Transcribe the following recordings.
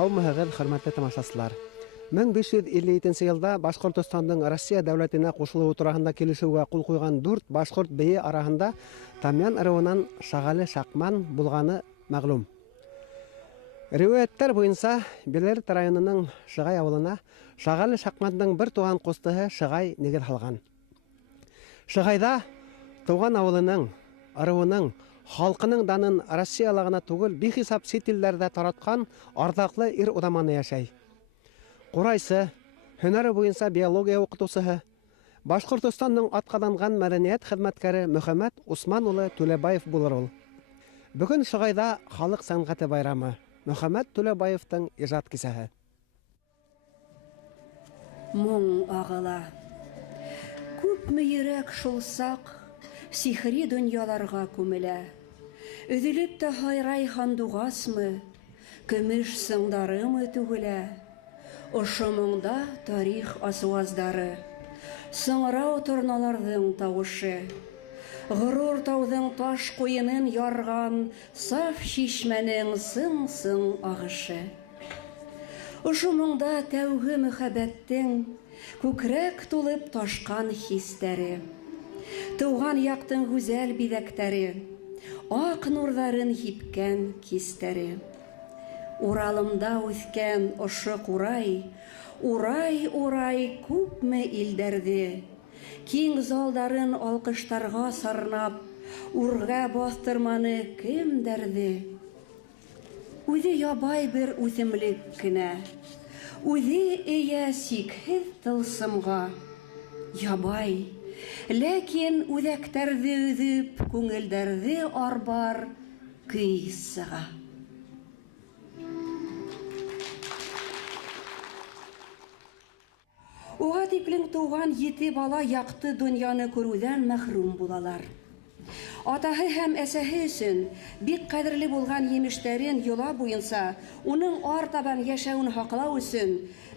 Һаумыһығыҙ, хөрмәтле тамашасылар. 1552 елда Башҡортостандың Россия дәүләтенә ҡушылыуы тураһында килешеүгә ҡул ҡуйған 4 башҡорт бейе араһында Тамъян ырыуынан Шағалы Шаҡман булғаны мәғлүм. Риүәйәттәр буйынса Белорет районының Шығай ауылына Шағалы Шаҡмандың бер туған ҡустыһы Шығай нигеҙ һалған. Шығайҙа тыуған ауылының, ырыуының, халҡының данын Россияла ғына түгел, бихисап сит илдәрҙә таратҡан арҙаҡлы ир уҙаманы йәшәй. Ҡурайсы, һөнәре буйынса биология уҡытыусыһы, Башҡортостандың атҡаҙанған мәҙәниәт хеҙмәткәре Мөхәммәт Усман улы Түләбаев булыр ул. Бөгөн Шығайҙа халыҡ сәнғәте байрамы. Мөхәммәт Түләбаевтың ижад кисәһе. Моң ағыла. Күпме йөрәк шул саҡ сихри донъяларға күмелә. Өҙөлөп тә һайрай һандуғасмы, көмөш сыңдарымы түгелә. Ошо моңда тарих асуаздары, сыңрау торналарҙың тауышы, ғорур тауҙың таш ҡуйынын ярған саф шишмәнең сың-сың ағышы. Ошо моңда тәүге мөхәббәттең күкрәк тулып ташҡан хистәре, тыуған яҡтың гүзәл биҙәктәре, аҡ нурҙарын һипкән кистәре. Уралымда үҫкән ошо ҡурай, урай-урай күпме илдәрҙе, киң залдарын алҡыштарға сарнап, үргә баҫтырманы кемдәрҙе. Үҙе ябай бер үҫемлек кенә, үҙе эйә сикһеҙ тылсымға. Ябай, ләкин үҙәктәрҙе өҙөп, күңелдәрҙе арбар, көй сыға. Уға тиклем тыуған 7 бала яҡты донъяны күреүҙән мәхрүм булалар. Атаһы һәм әсәһе өсөн бик ҡәҙерле булған емештәрен йола буйынса уның артабан йәшәүен һаҡлау өсөн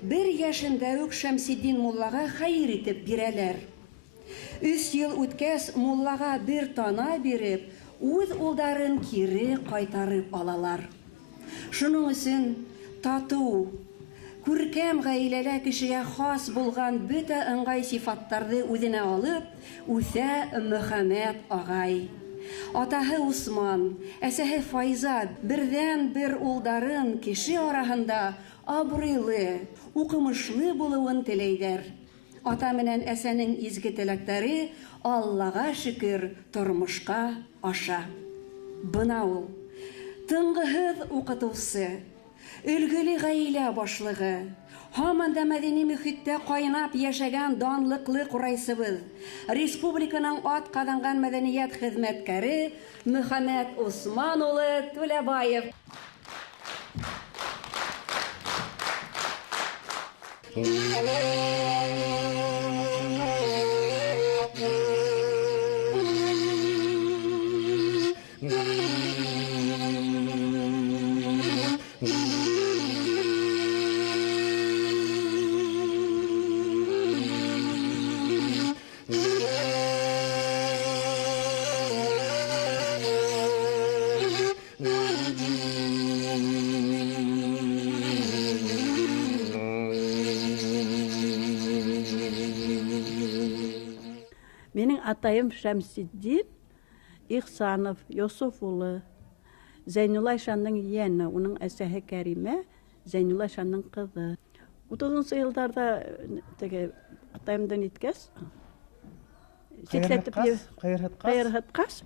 1 йәшендә үк Шәмсетдин муллаға хәйер итеп бирәләр. 3 йыл үткәс, муллаға бер тана биреп, үҙ улдарын кире ҡайтарып алалар. Шуның өсөн татыу, күркәм ғаиләлә кешегә хас булған бөтә ыңғай сифаттарҙы үҙенә алып, үҫә Мөхәммәт ағай. Атаһы Усман, әсәһе Файза берҙән-бер улдарын кеше араһында абруйлы, уҡымышлы булыуын теләйҙәр. Ата менән әсәнең изге теләктәре, Аллаға шөкөр, тормошҡа аша. Бына ул, тынғыһыҙ уҡытыусы, өлгөлө ғаилә башлығы, һаман да мәҙәни мөхиттә ҡайнап йәшәгән данлыҡлы ҡурайсыбыҙ, республиканың атҡаҙанған мәҙәниәт хеҙмәткәре Мөхәммәт Усман улы Түләбаев. Менің атайым Шәмсетдин Ихсанов Йософ улы, Зәйнулла Ишанның йәне, уның әсәһе Кәримә, Зәйнулла Ишанның ҡыҙы. 30-нчы йылдарҙа атайымдан иткәс, ҡайырһытҡас,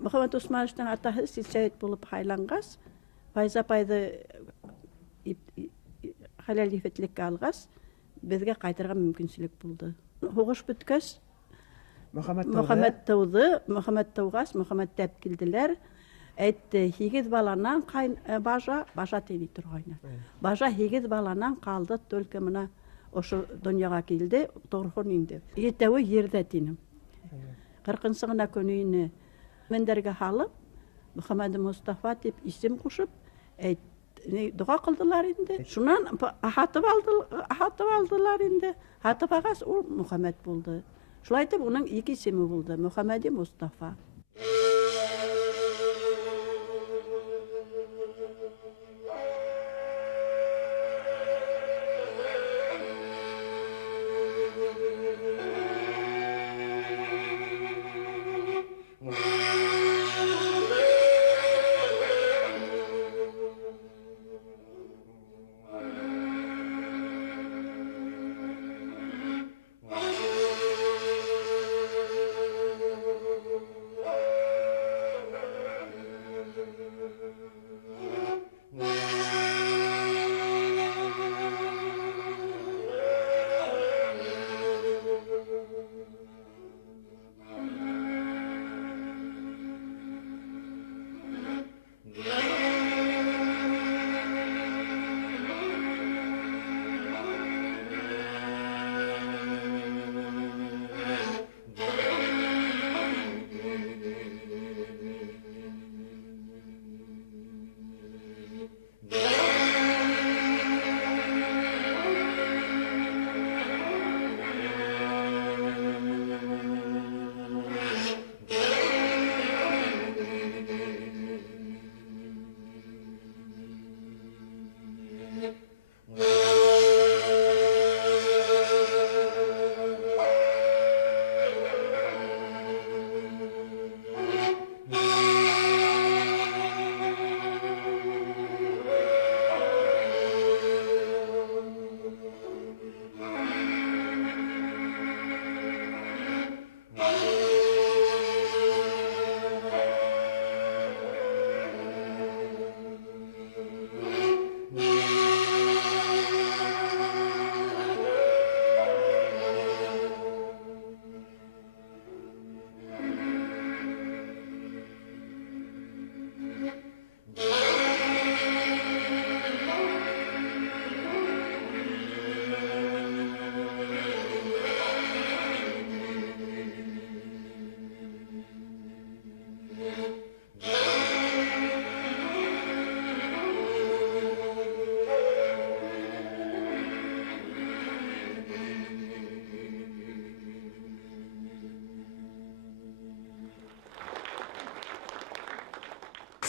Мөхәммәт Усмановичтың атаһы силсәүит булып һайланғас, Файз апайҙы хәләл ифетлеккә алғас, беҙгә ҡайтырға мөмкинселек булды. Һуғыш бөткәс, Мөхәммәт тыуғас, Мөхәммәт тәп килделәр. Әйтте, 8 баланан бажа тейни торғайны. Бажа 8 баланан ҡалды, только мына ошо донъяға килде, торғон инде. 7-үе ерҙә тинем. 40-нсы ғына көнө ине мендәргә һалып, Мөхәммәд Мостафа тип исем ҡушып, доға ҡылдылар инде. Шунан һатып алдылар инде. Һатып алғас, ул Мөхәммәт булды. Шулай итеп, уның 2 исеме булды, Мөхәммәд Мостафа.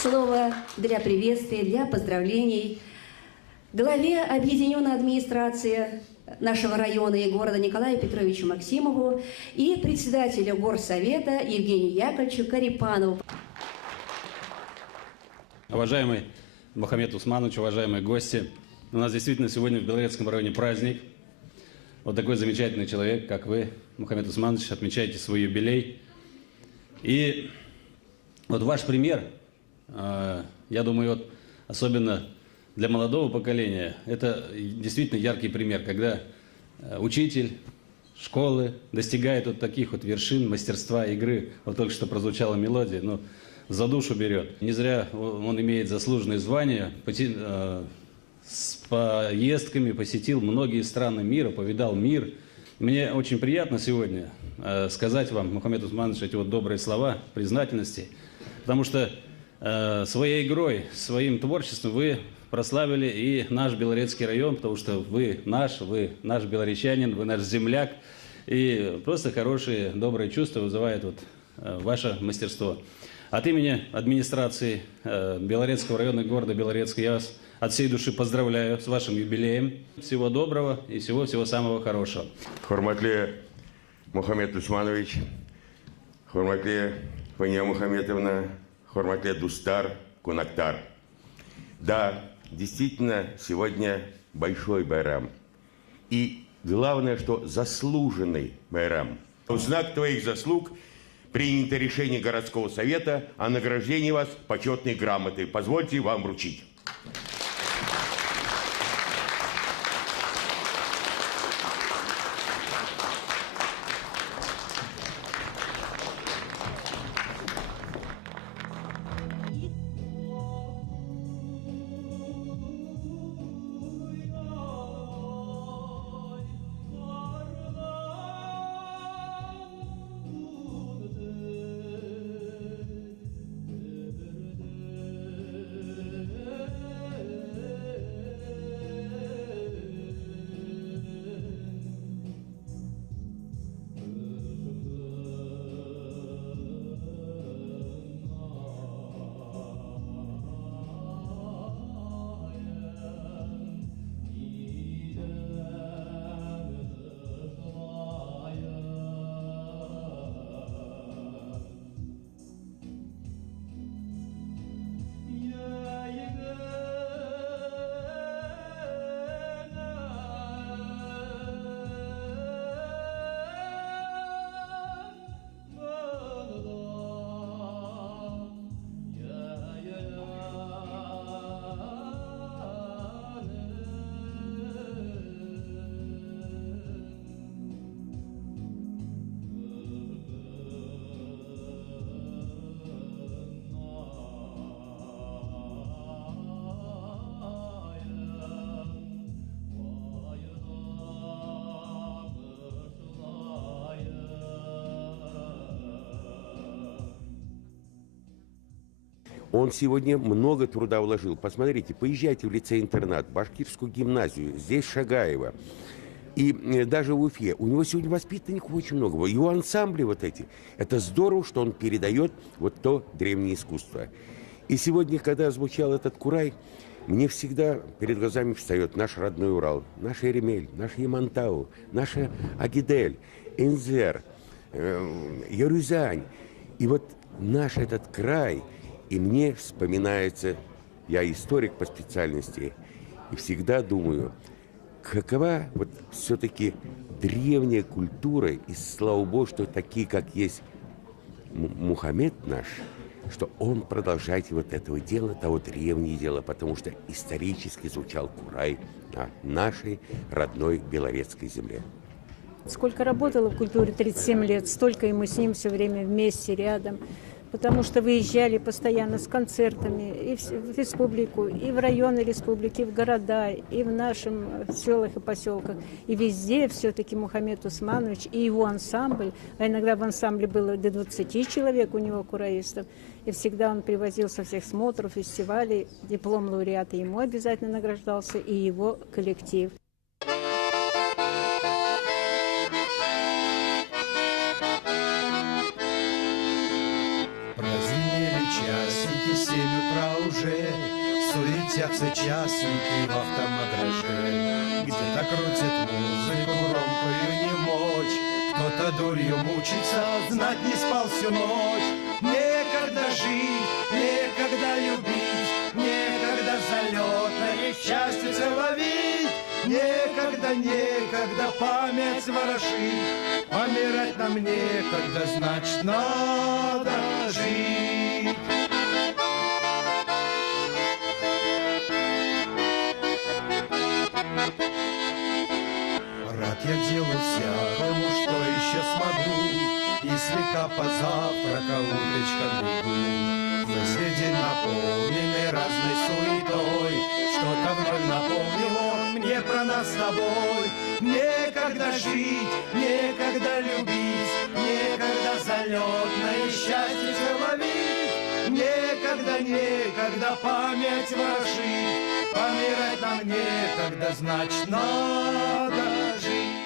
слово для приветствия, для поздравлений главе объединенной администрации нашего района и города Николаю Петровичу Максимову и председателю горсовета Евгению Яковлевичу Карипанову. Уважаемый Мухаммед Усманович, уважаемые гости, у нас действительно сегодня в Белорецком районе праздник. Вот такой замечательный человек, как вы, Мухаммед Усманович, отмечаете свой юбилей. И вот ваш пример, я думаю, вот особенно для молодого поколения, это действительно яркий пример, когда учитель школы достигает вот таких вот вершин мастерства игры. Вот только что прозвучала мелодия, но за душу берет. Не зря он имеет заслуженные звания, с поездками посетил многие страны мира, повидал мир. Мне очень приятно сегодня сказать вам, Мухаммед Усманович, эти вот добрые слова признательности, потому что своей игрой, своим творчеством вы прославили и наш Белорецкий район, потому что вы наш белоречанин, вы наш земляк, и просто хорошие, добрые чувства вызывает вот ваше мастерство. От имени администрации Белорецкого района города Белорецка я вас от всей души поздравляю с вашим юбилеем. Всего доброго и всего самого хорошего. Хурматле Мухаммед Усманович, хурматле Фания Мухаммедовна, хурматле Дустар, Кунактар. Да, действительно, сегодня большой байрам. И главное, что заслуженный байрам. В знак твоих заслуг принято решение городского совета о награждении вас почетной грамотой. Позвольте вам вручить. Он сегодня много труда вложил. Посмотрите, поезжайте в лицей-интернат, башкирскую гимназию, здесь Шагаева. И даже в Уфе. У него сегодня воспитанников очень много. Его ансамбли вот эти. Это здорово, что он передает вот то древнее искусство. И сегодня, когда звучал этот курай, мне всегда перед глазами встает наш родной Урал, наш Эремель, наш Ямантау, наша Агидель, Инзер, Ярузань. И вот наш этот край... И мне вспоминается, я историк по специальности, и всегда думаю, какова вот все-таки древняя культура, и слава Богу, что такие, как есть Мухаммед наш, что он продолжает вот этого дела, того древнее дело, потому что исторически звучал курай на нашей родной белорецкой земле. Сколько работала в культуре, 37 лет, столько и мы с ним все время вместе, рядом. Потому что выезжали постоянно с концертами и в республику, и в районы республики, и в города, и в наших селах и поселках. И везде все-таки Мухаммед Усманович и его ансамбль, а иногда в ансамбле было до 20 человек у него кураистов, и всегда он привозил со всех смотров, фестивалей, диплом лауреата ему обязательно награждался, и его коллектив. Прозвенели часики 7 утра. участники в автомадраже. Где-то крутит музыку громкую не мочь, кто-то дурью мучится, знать не спал всю ночь. Некогда жить, некогда любить, некогда залетное счастье ловить. Некогда, некогда память ворошить, помирать нам некогда, значит надо жить. Рад я делу всякому, что еще смогу, и слегка позавтрака утречком бегу. Мысли наполнены разной суетой, что-то вновь напомнило мне про нас с тобой. Некогда жить, некогда любить, некогда залетное счастье ловить. Некогда, некогда память ворошить, помирать нам некогда, значит надо жить.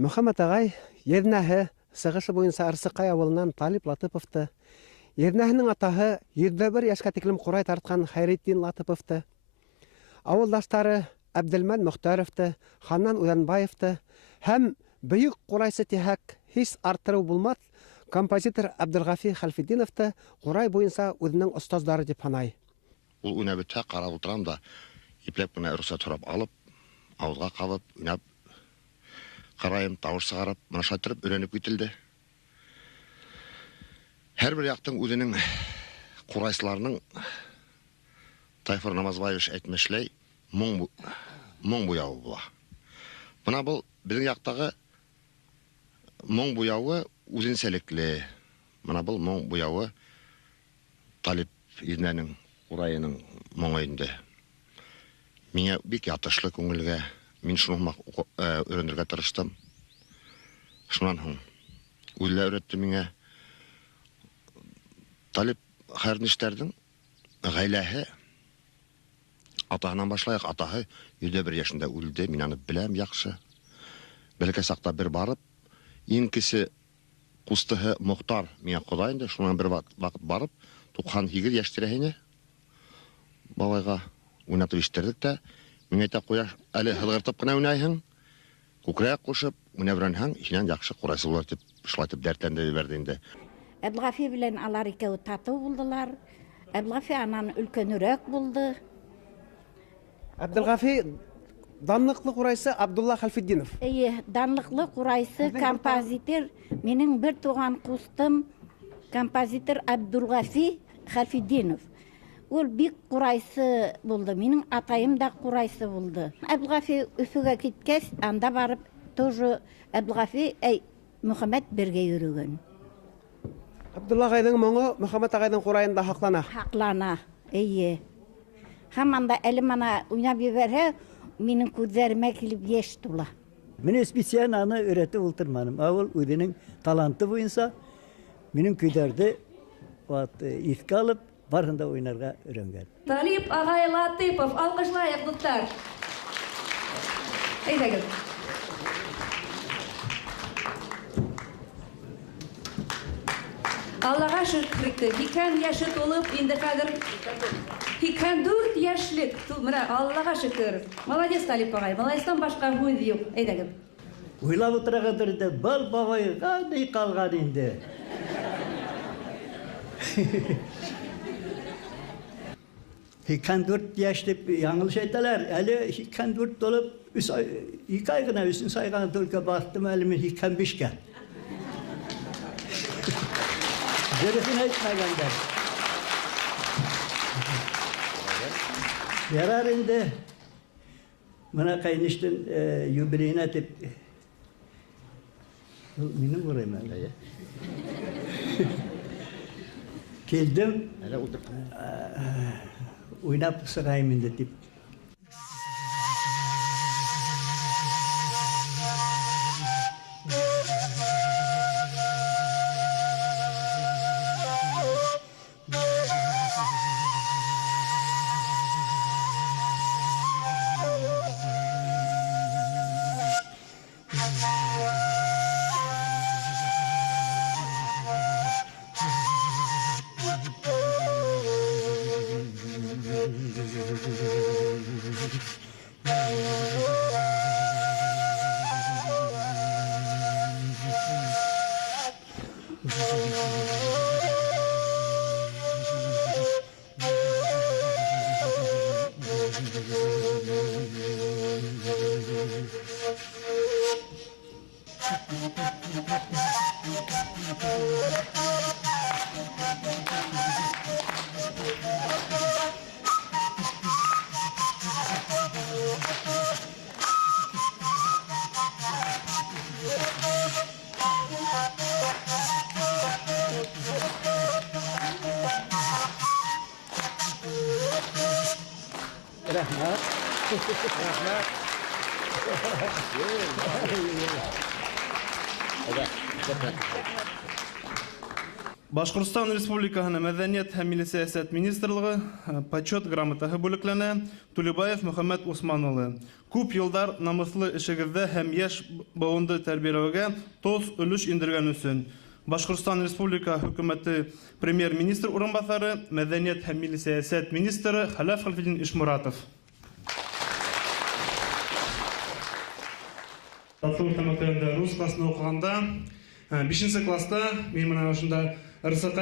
Мөхәммәт ағай, ернәһе сығышы буенса Арсықай авылынан Талип Латыповты, ернәһенең атаһы 101 яшькә тиклем курай тарткан Хайретдин Латыповты, авылдаштары Әбделмән Мөхтәровты, Ханнан Уянбаевты һәм бөек курайсы тиһәк һис арттыру булмас композитор Абдулгафи Хәлфетдиновты курай буенса үзенең остазлары дип һанай. Ул уйнап карап утырам да, ипләп кенә рөхсәт сорап алып, авылга кабып, уйнап карайым, тавыш чыгарып, моны шайтырып өйрәнеп кителде. Һәрбер яктың үзенең курайсыларының Тайфур Намазбаевич әйтмешләй, моң буяуы була. Бuna бұл біздің яқтағы моң буяуы үзенчәлекле. Бuna бұл моң буяуы Талип ирнәнең урайының моңайында. Миңа бик ятышлы күңелгә, мин шуны өйрәнергә тырыштым. Шуннан һуң үлә өйрәтте миңа. Талип Хәрништәрдең гаиләһе атаһынан башлайык, атаһы 101 яшендә үлде, мин аны беләм яхшы. Бәлки сакта бер барып, иң кесе кустыһы Мохтар миңа кудай инде, шуннан бер вакыт барып, 92 яшь тирәһенә бабайга уйнатып иштердек тә, мин әйтә куя, әле хылгыртып кына уйнайһың, күкрәк кушып, уйнап берәнһәң, ишеннән яхшы курайсы булыр дип, шулайтып дәртләнде берде инде. Әбдулгафи белән алар икәү тату булдылар. Әбдулгафи анан өлкәнрәк булды. Абдулгафи данлыклы курайсы Абдулла Хәлфетдинов. Данлыклы курайсы композитор, минең бер туган кустым, композитор Абдулгафи Хәлфетдинов. Ул бик курайсы булды. Минең атайым да курайсы булды. Абдулгафи Өфөгә киткәч, анда барып, тоже Абдулгафи Мөхәммәд бергә йөрөгән. Абдулла агайның моңы Мөхәммәт агайның курайында хаклана. Хаклана. Һәм анда әле мана уйнап ебәрһә, минең күзләремә килеп яшь тула. Мен специаль аны өйрәтеп ултырманым. Ул үзенең таланты буенча минең көйләрдә искә алып, барында уйнарга өйрәнгән. Талип агай Латыпов, алкышлайык дуслар. Әйдәгез. Аллаға шүкір, 2 яшы толып, инде хәзер 4 яшьлек. Менә Аллаға шүкір. Молодец, Талип агай. Молодецтан башка һүз юк. Әйдәгез. Уйлап утыргандыр да, бал бабайга ни калган инде. 4 яшь дип яңгылыш әйтәләр. Әле 4 толып, 2 ай гына үсен сайган только бastım әле 25-кә. Дөресен әйтмәгәндә. Ярар инде. Менә кайныштын юбилейна дип. Минем бурайм әле. Келдем. Әле утырдым. Уйнап сыгайм инде дип. Башкортстан Республикасының мәдәният һәм милли сәясәт министрлыгы почет грамотаһы бүлекләнә. Тулебаев Мөхәммәд Усман улы. Күп елдар намыслы эшегездә һәм яшь буынды тәрбияләүгә тоз өлеш индергән өчен Башкортстан Республика Хөкүмәте премьер-министр урынбасары, мәдәният һәм милли сәясәт министры Хәләф Хәлфиддин Ишмуратов. Рус классында укыганда, 5 класста мен менә шунда РСК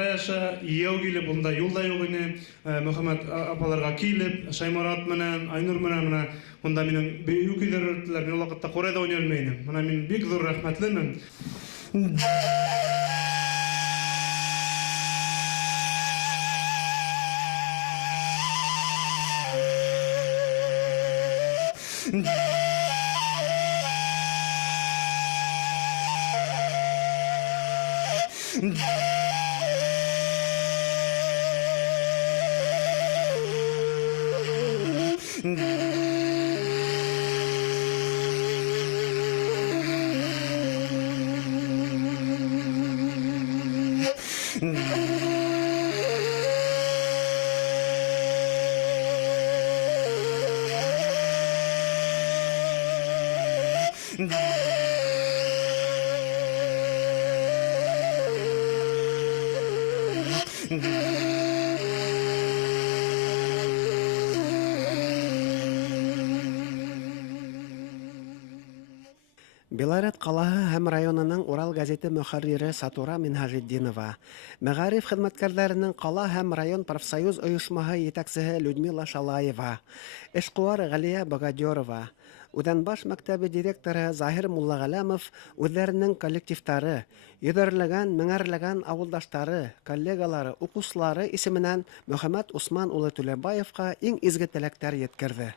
Яугиле булында юлда югыны, Мөхәммәд апаларга килеп, Шаймарат менән, Айнур менән монда минем бию көйдерделәр, мин вакытта Корейда уйный алмыйм. Менә мин бик зур рәхмәтлемен. Белорет ҡалаһы һәм районының Урал газеты мөхәррире Сатура Минһажетдинова, мәғариф хеҙмәткәрҙәренең ҡала һәм район профсоюз ойошмаһы етәксеһе Людмила Шалаева, эшҡыуар Ғәлиә Богадерова, Үҙәнбаш мәктәбе директоры Заһир Муллағәләмов үҙҙәренең коллективтары, йөҙәрләгән, меңәрләгән ауылдаштары, коллегалары, уҡыусылары исеменән Мөхәммәд Усман улы Тулебаевҡа иң изге теләктәр еткерҙе.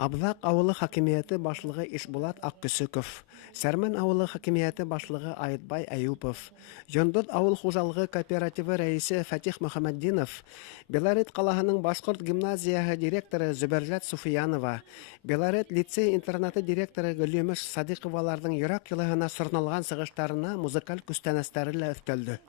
Абҙаҡ ауылы хакимиәте башлығы Ишбулат Аҡкөсөков, Сәрмән ауылы хакимиәте башлығы Айытбай Әйүпов, Йондоҙ ауыл хужалығы кооперативы рәйесе Фәтих Мөхәмәтдинов, Белорет ҡалаһының Башҡорт гимназияһы директоры Зөбәржәт Суфиянова, Белорет лицей-интернаты директоры Гөлйемеш Садиҡоваларҙың йөрәк йылыһына сырналған сығыштарына музыкаль күстәнәстәре лә өҫтәлде.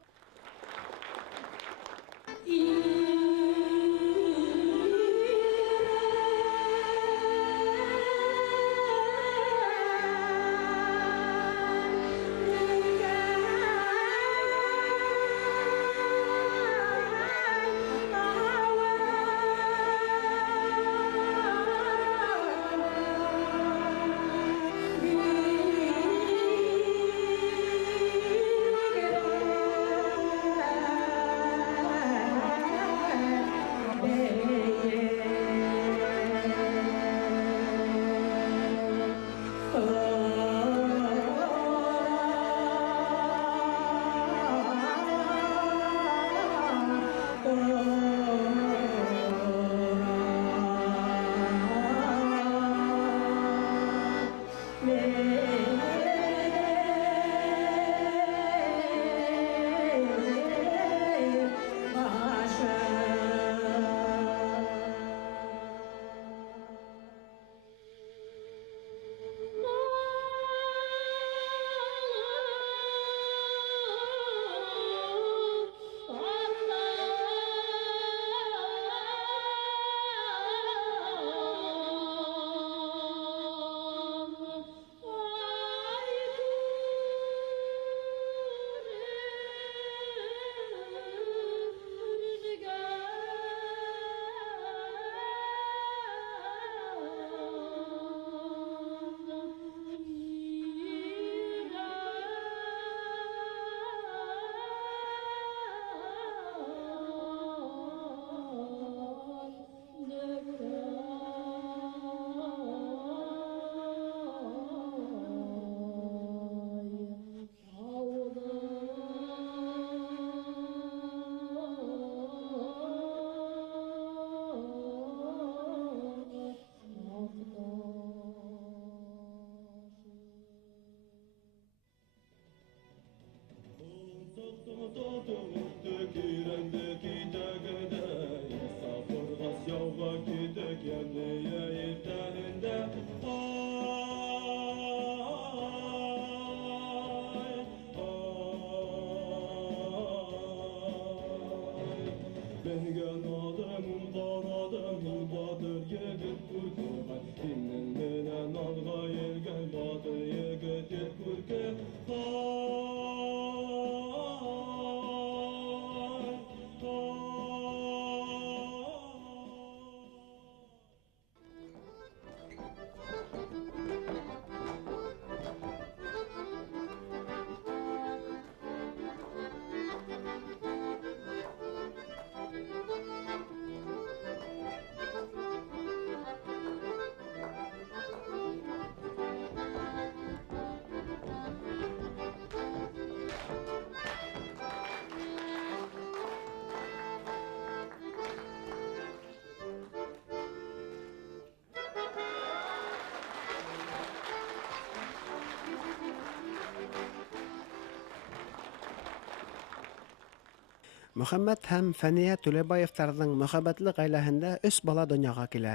Мөхәммәт һәм Фәния Төләбаевтарның мөхәббәтле гаиләһендә 3 бала дөньяга килә.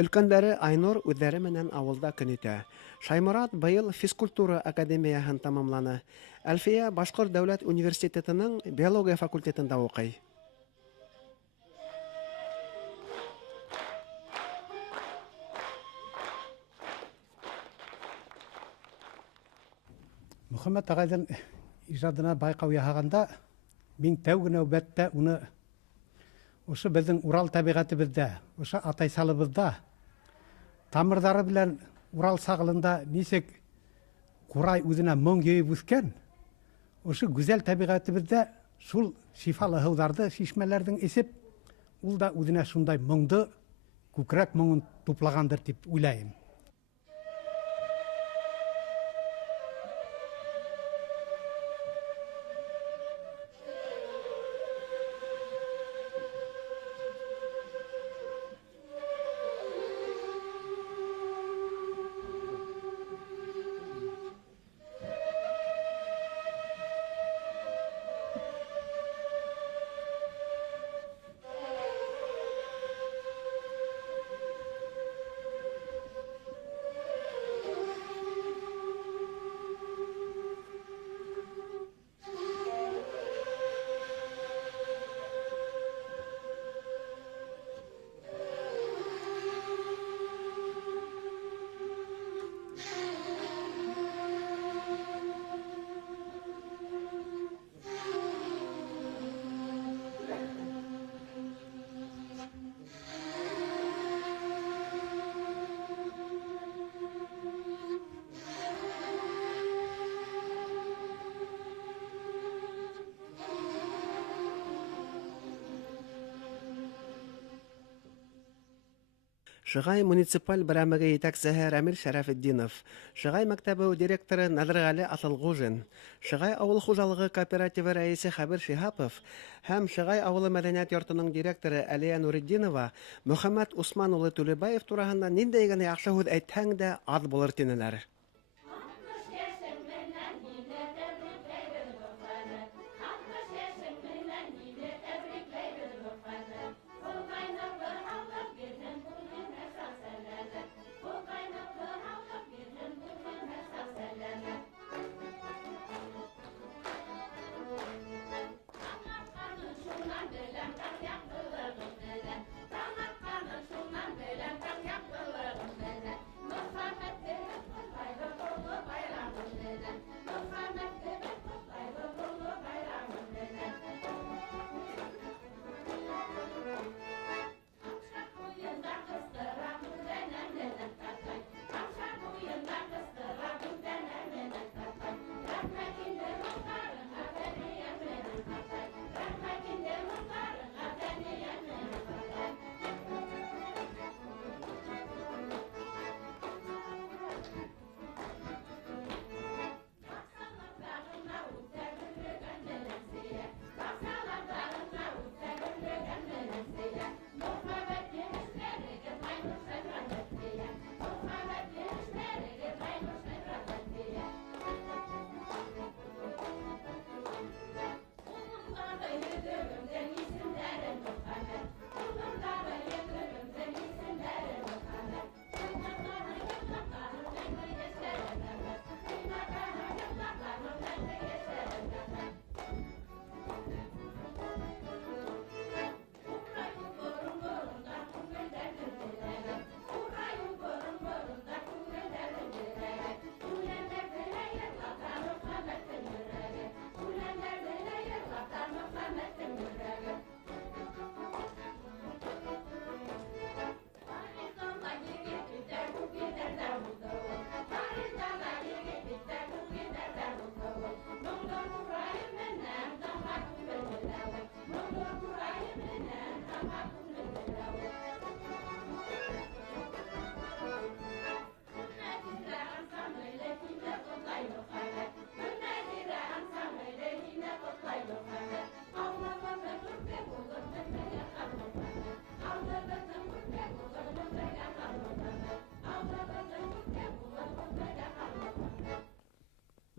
Өлкәннәре Айнур үҙләре менән авылда көн итә. Шайморат быел физкультура академияһын тамамланы. Әлфия Башҡорт дәүләт университетының биология факультетында укый. Мөхәммәт ағайҙың ижадына байҡау яһағанда, мин тәүге нәүбәттә уны ошо беҙҙең Урал тәбиғәтебеҙҙә, ошо атайсалыбыҙҙа тамырҙары белән Урал сағылында нисек ҡурай үҙенә моң йыйып үҫкән, ошо гүзәл тәбиғәтебеҙҙә шул шифалы һыуҙарҙы, шишмәләрҙең эсеп, ул да үҙенә шундай моңдо, күкрәк моңон туплағандыр тип уйлайым. Шығай муниципаль берәмеге етәксеһе Рәмил Шәрәфетдинов, Шығай мәктәбе директоры Наҙырғәле Аҫылғужин, Шығай ауыл хужалығы кооперативы рәйесе Хәбир Шиһапов һәм Шығай ауылы мәҙәниәт йортоноң директоры Әлиә Нуритдинова Мөхәммәт Усман улы Түлебаев тураһында ниндәй генә яҡшы һүҙ әйтһәң дә аҙ булыр тинеләр.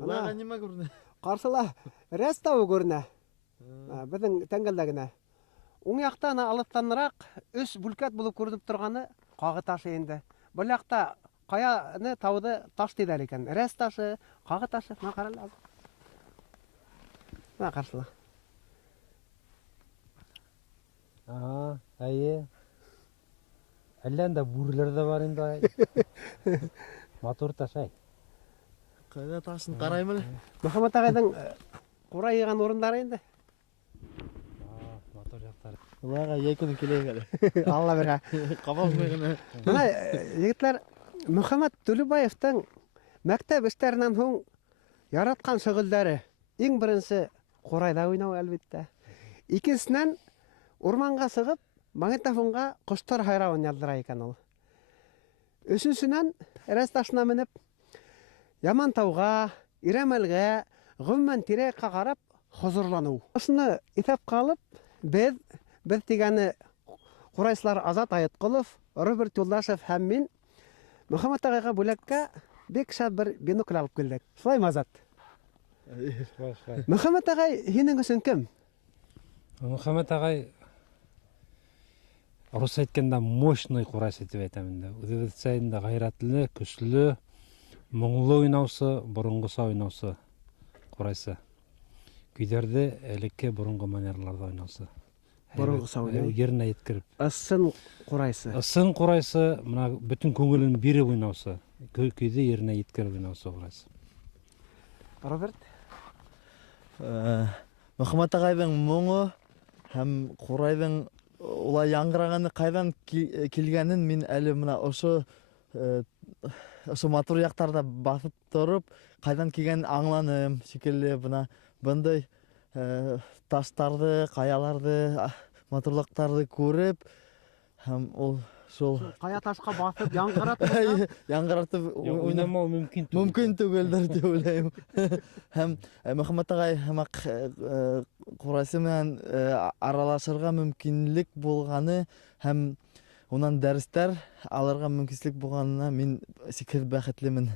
Улайга неме күренә? Каршыла рәс тауы күренә. Безнең тәңгәлдәгенә. Уң якта алыстанрак 3 бүлкәт булып күренеп торганы Кагы ташы инде. Бу якта каяны тауды таш диләр икән. Рәс ташы, Кагы ташы, мына каралар. Мына каршыла. Әйе. Әллә анда бүрләр дә бар инде. Матур ташай. Кайда ташын караймын. Мөхәммәт агайның курайган урындары инде. Матур яктар. Улайга якын киләгәр. Алла бирә. Кабалмыгына. Мына егетләр Мөхәммәт Төлебаевтың мәктәп эшләреннән һуң яраткан шөгыльләре иң беренче курайда уйнау әлбәттә. Икенчесеннән урманга сыгып магнитофонга коштар хайравын яздыра икән ул. Өченчедән рәс ташына менеп Ямантауга, Ирәмәлгә, гомумән тирә-якка карап хозурлану. Шуны исәпкә алып, без дигәне курайсылар Азат Аятқулов, Роберт Юлдашев һәм мин Мөхәммәт агайга бүләккә бик шәп бер бинокль алып килдек. Шулаймы, Азат? Мөхәммәт агай һинең өчен кем? Мөхәммәт агай рус әйткәндә мощный курайсы дип әйтәм инде. Үзе сәйендә гайратлы, көчле, моңлы уйнаусы, борынгыса уйнаусы курайсы. Көйдәрдә элекке борынгы манерларда уйнаусы. Борынгыса уйнау. Yerine yetkirip. Ысын курайсы. Ысын курайсы, мына bütün көңелен биреп уйнаусы. Көйдә yerine yetkirip уйнаусы курайсы. Роберт? Мөхәммәт агайның моңы һәм курайның улай яңгыраганы кайдан килгәнен мин әле мына ошо матур яктарда басып торып, кайдан килгәнен аңланым шикелле. Бuna бындай таштарды, каяларды, матурлыктарды күреп, һәм ул шул кая ташка басып яңгыратып уйнамау мөмкин түгелдер дип уйлыйм. Һәм Мөхәммәт агай һәмак курайсы менән аралашырга мөмкинлек булганы һәм унан дәресләр алырга мөмкинлек булганына мин сикер бәхетлемен.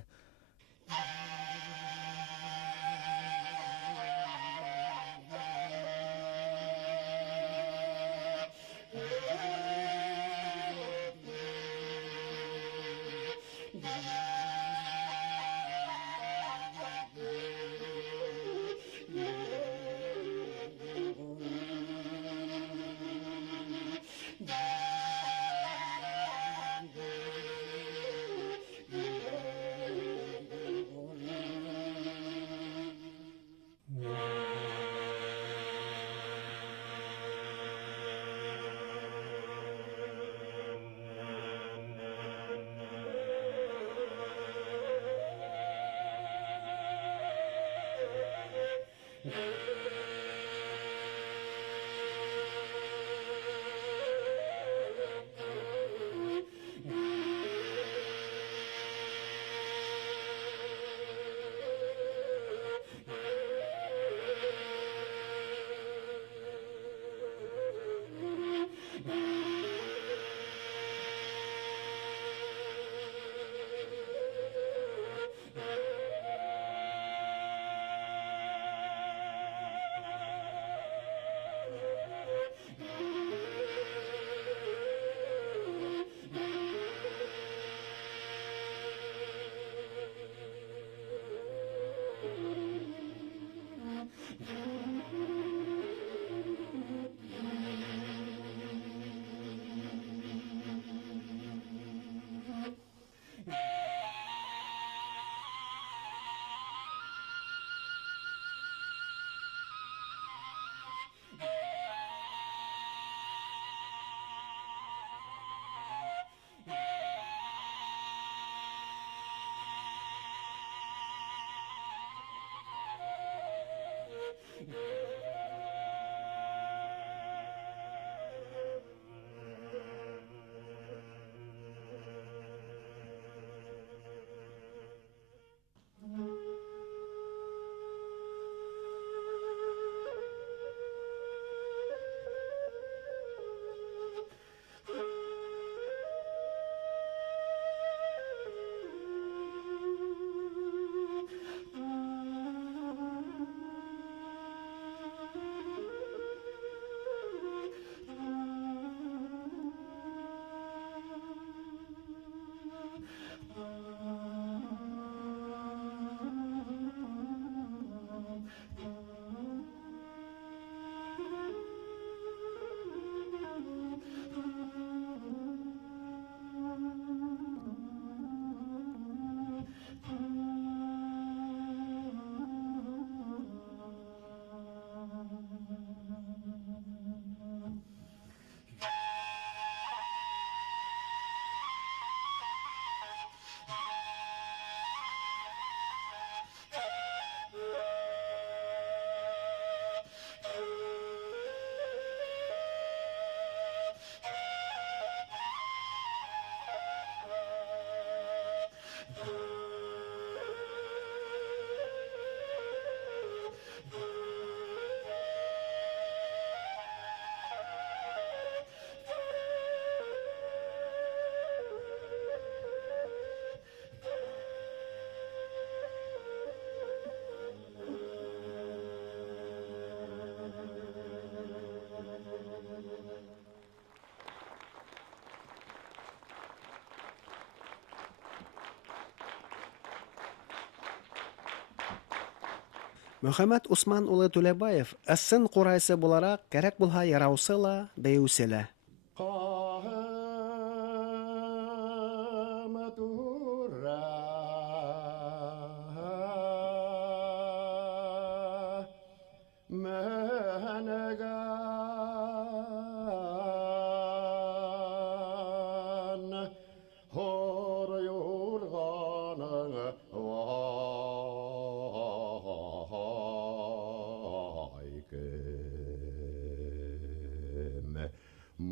Мөхәммәт Усман улы Түләбаев ысын ҡурайсы булараҡ кәрәк булһа яраусы ла, бейеүсе лә.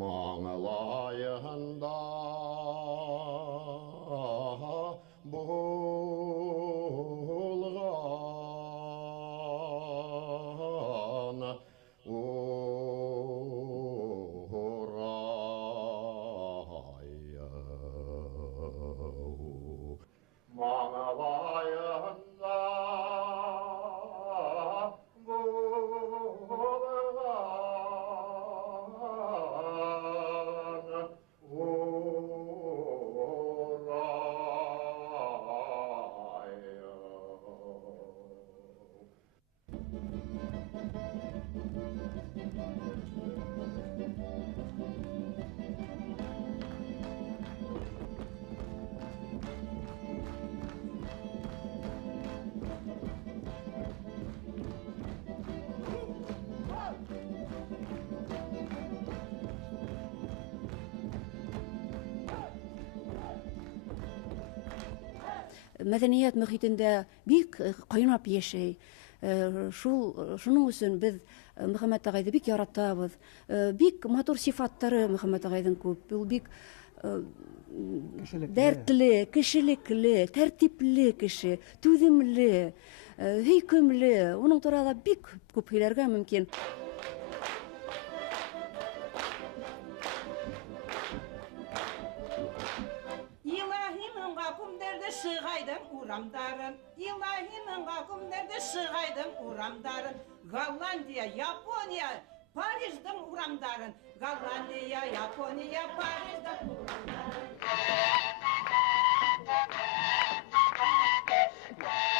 Mağalayında bulgan urayı Mağalayında Мәдәният мөхитендә бик кайнап яшәй. Шуның өсөн без Мөхәммәт агайды бик яратабыз. Бик матур сифаттары Мөхәммәт агайдың күп. Ул бик дәртле, кешелекле, тәртипле кеше, түземле, һөйкөмле. Уның турында бик күп һөйләргә мөмкин. Голландия, Япония, Париждің урамдарын. Голландия, Япония, Париждің урамдарын.